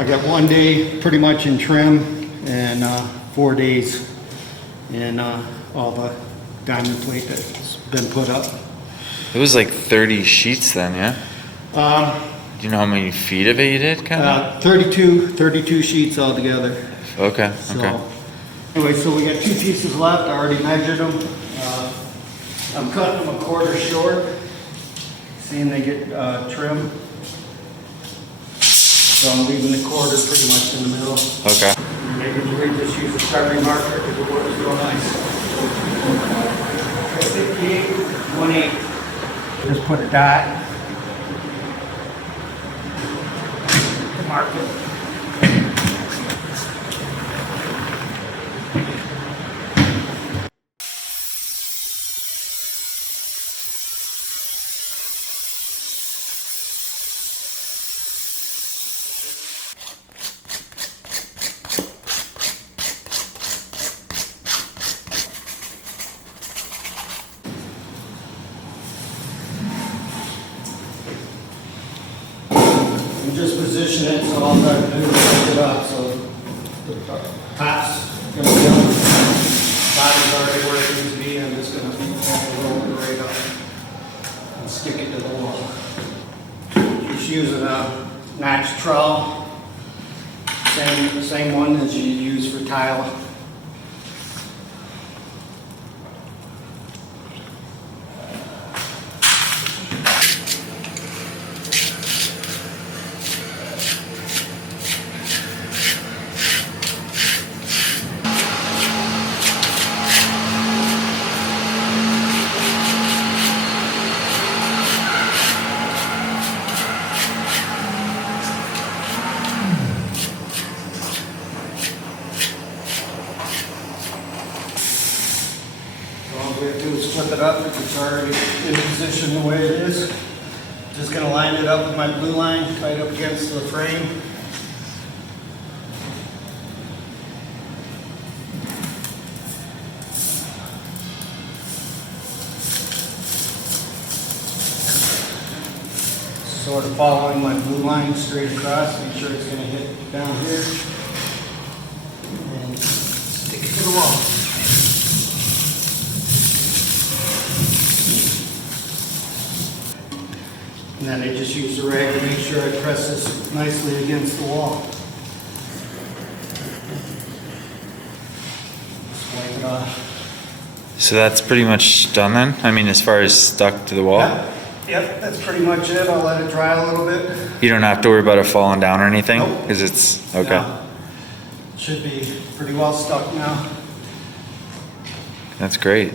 I got 1 day pretty much in trim and 4 days in all the diamond plate that's been put up. It was like 30 sheets then, yeah? Do you know how many feet of it you did, kind of? 32 sheets altogether. Okay, So, okay. anyway, so we got 2 pieces left. I already measured them. I'm cutting them 1/4 short, seeing they get trim. So I'm leaving the 1/4 pretty much in the middle. Okay. Maybe we just use a cutting marker because the wood is real nice. 58, 1/8. Just put a dot. Mark it. And just position it so all I do is lift it up so the top's going to be on. Body's already where it needs to be. I'm just going to roll it right up and stick it to the wall. Just using a notch trowel, the same one as you use for tile. All we have to do is flip it up if it's already in position the way it is. Just going to line it up with my blue line right up against the frame. Sort of following my blue line straight across, make sure it's going to hit down here. And stick it to the wall. And then I just use the rag to make sure I press this nicely against the wall. Just wipe it off. So that's pretty much done then? I mean, as far as stuck to the wall? Yep, that's pretty much it. I'll let it dry a little bit. You don't have to worry about it falling down or anything? Nope. Because it's, okay. No. Should be pretty well stuck now. That's great.